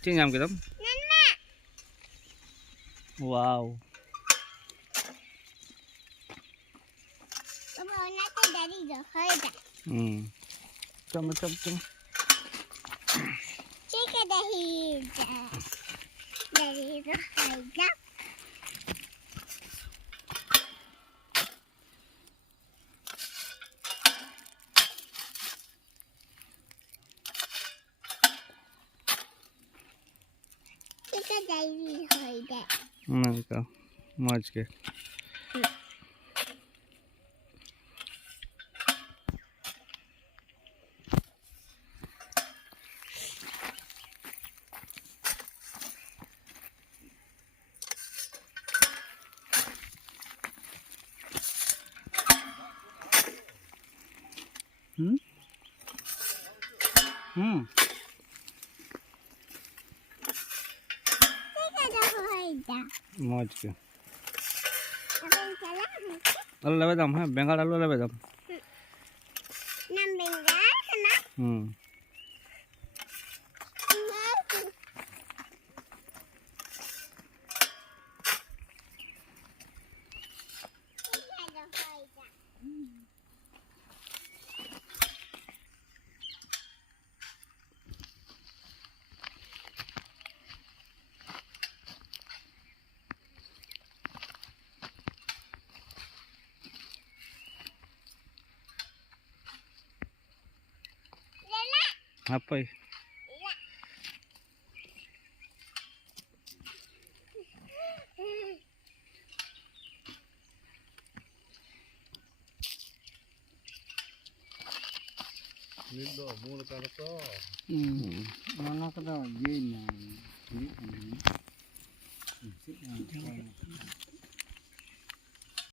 Cing nyam kita. Wow. Macam. Cika dari rohaida. Cika dari rohaida. Mantap. Moj ke. Cika dari rohaida. Moj ke. Abang salah. Alu lebe dam, ha? Bengal alu lebe dam. Nam bengal kena. Apa ya? Lindo, mula ka na to. Mana kada gini, ini